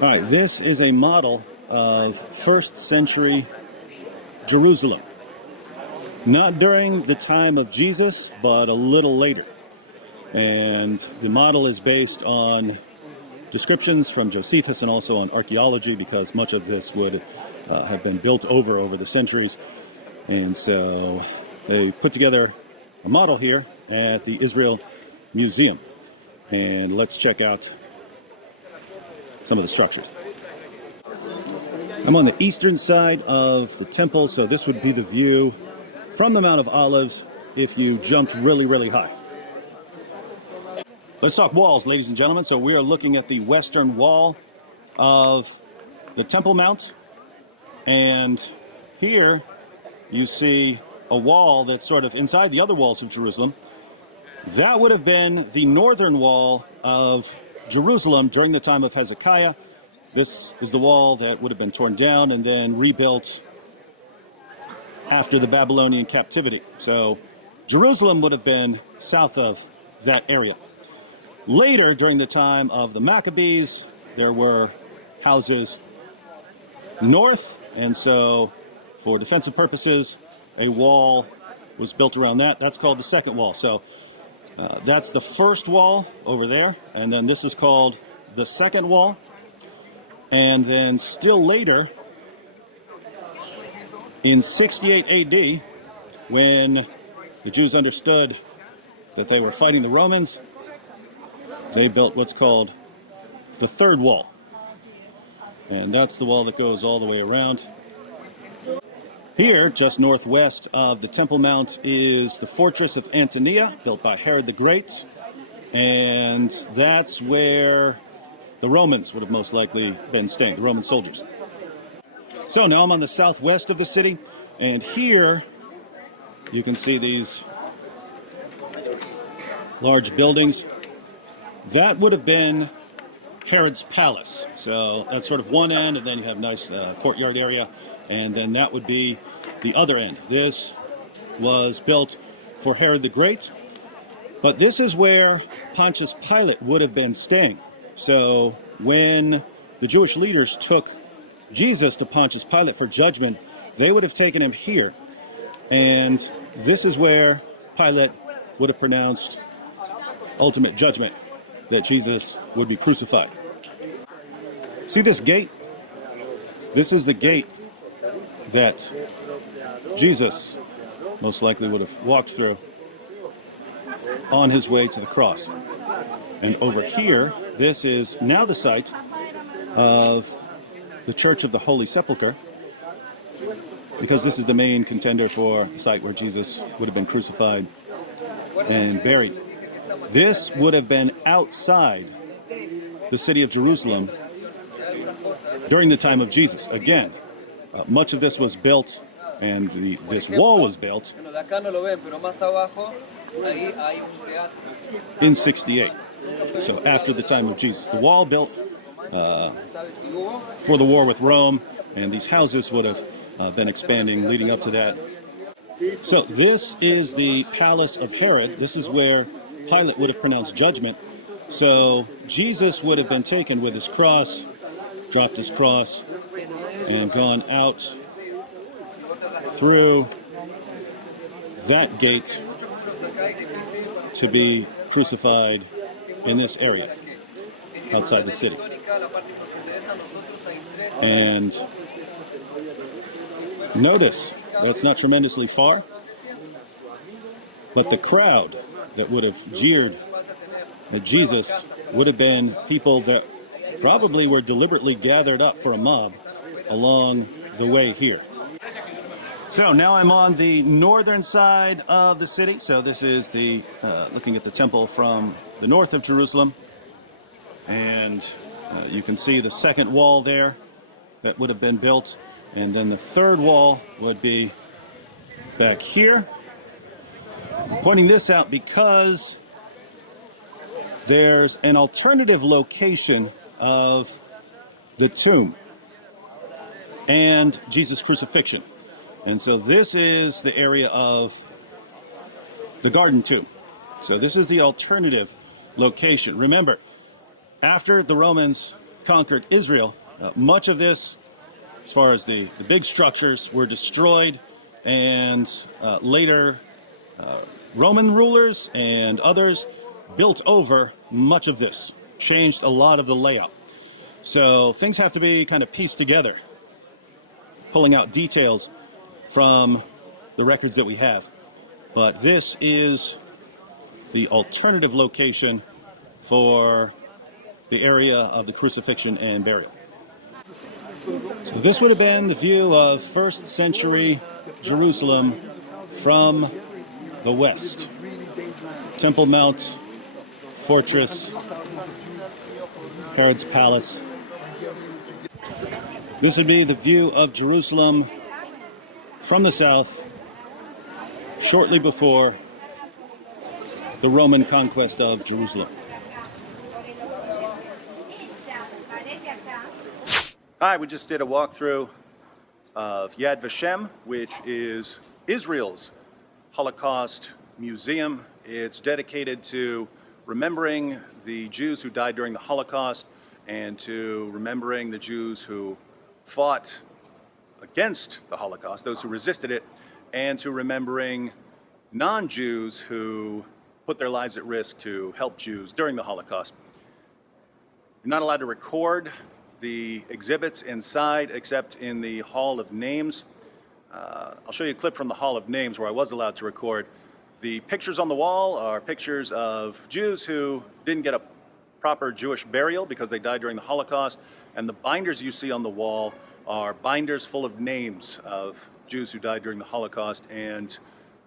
All right, this is a model of first century Jerusalem. Not during the time of Jesus, but a little later. And the model is based on descriptions from Josephus and also on archaeology, because much of this would have been built over the centuries. And so they put together a model here at the Israel Museum. And let's check out some of the structures. I'm on the eastern side of the temple, so this would be the view from the Mount of Olives if you jumped really, really high. Let's talk walls, ladies and gentlemen. So we are looking at the western wall of the Temple Mount. And here you see a wall that's sort of inside the other walls of Jerusalem. That would have been the northern wall of Jerusalem during the time of Hezekiah. This is the wall that would have been torn down and then rebuilt after the Babylonian captivity. So Jerusalem would have been south of that area. Later, during the time of the Maccabees, there were houses north, and so for defensive purposes, a wall was built around that. That's called the second wall. So that's the first wall over there, and then this is called the second wall. And then still later, in 68 AD, when the Jews understood that they were fighting the Romans, they built what's called the third wall. And that's the wall that goes all the way around. Here, just northwest of the Temple Mount, is the fortress of Antonia, built by Herod the Great. And that's where the Romans would have most likely been staying, the Roman soldiers. So now I'm on the southwest of the city, and here you can see these large buildings. That would have been Herod's palace. So that's sort of one end, and then you have a nice courtyard area, and then that would be the other end. This was built for Herod the Great, but this is where Pontius Pilate would have been staying. So when the Jewish leaders took Jesus to Pontius Pilate for judgment, they would have taken him here. And this is where Pilate would have pronounced ultimate judgment, that Jesus would be crucified. See this gate? This is the gate that Jesus most likely would have walked through on his way to the cross. And over here, this is now the site of the Church of the Holy Sepulchre, because this is the main contender for the site where Jesus would have been crucified and buried. This would have been outside the city of Jerusalem during the time of Jesus. Again, much of this was built, and this wall was built in 68. So after the time of Jesus. The wall built for the war with Rome, and these houses would have been expanding leading up to that. So this is the palace of Herod. This is where Pilate would have pronounced judgment. So Jesus would have been taken with his cross, dropped his cross, and gone out through that gate to be crucified in this area outside the city. And notice that's not tremendously far, but the crowd that would have jeered at Jesus would have been people that probably were deliberately gathered up for a mob along the way here. So now I'm on the northern side of the city. So this is the looking at the temple from the north of Jerusalem, and you can see the second wall there that would have been built, and then the third wall would be back here. I'm pointing this out because there's an alternative location of the tomb and Jesus' crucifixion. And so this is the area of the garden tomb. So this is the alternative location. Remember, after the Romans conquered Israel, much of this, as far as the big structures, were destroyed, and later Roman rulers and others built over much of this, changed a lot of the layout. So things have to be kind of pieced together, pulling out details from the records that we have. But this is the alternative location for the area of the crucifixion and burial. So this would have been the view of first century Jerusalem from the west. Temple Mount, fortress, Herod's palace. This would be the view of Jerusalem from the south, shortly before the Roman conquest of Jerusalem. Hi, we just did a walkthrough of Yad Vashem, which is Israel's Holocaust museum. It's dedicated to remembering the Jews who died during the Holocaust and to remembering the Jews who fought against the Holocaust, those who resisted it, and to remembering non-Jews who put their lives at risk to help Jews during the Holocaust. You're not allowed to record the exhibits inside except in the Hall of Names. I'll show you a clip from the Hall of Names where I was allowed to record. The pictures on the wall are pictures of Jews who didn't get a proper Jewish burial because they died during the Holocaust, and the binders you see on the wall are binders full of names of Jews who died during the Holocaust, and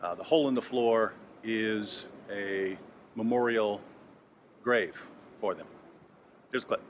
the hole in the floor is a memorial grave for them. Here's a clip.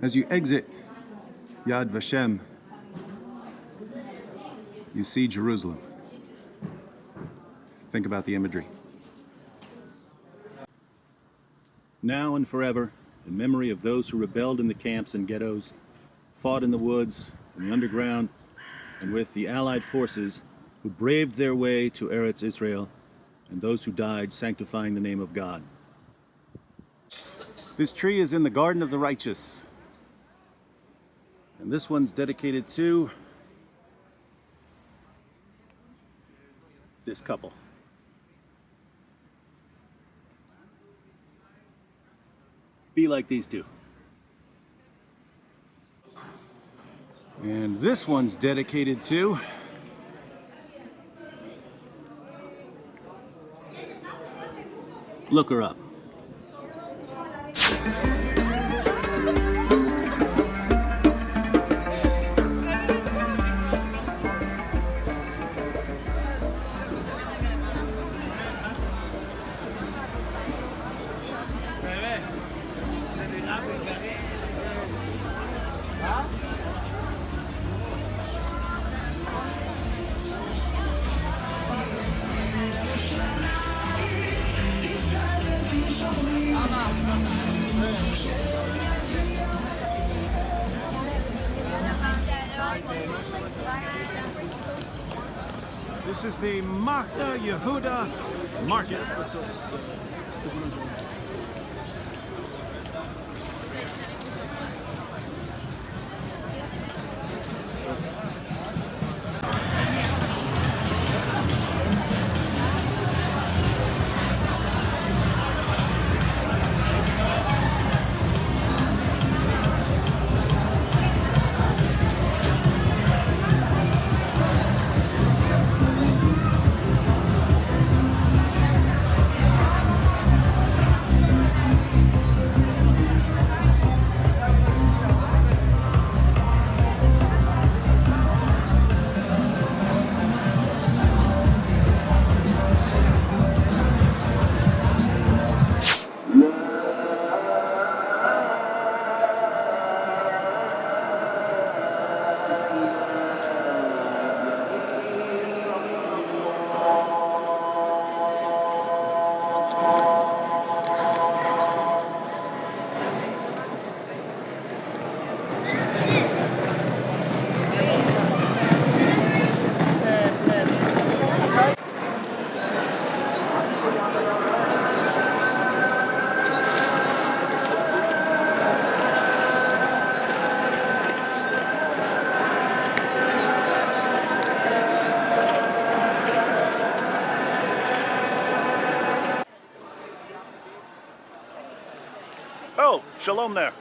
As you exit Yad Vashem, you see Jerusalem. Think about the imagery. Now and forever, in memory of those who rebelled in the camps and ghettos, fought in the woods, in the underground, and with the Allied forces who braved their way to Eretz Israel, and those who died sanctifying the name of God. This tree is in the Garden of the Righteous, and this one's dedicated to this couple. Be like these two. And this one's dedicated to look her up. This is the Machane Yehuda market. Oh, shalom there.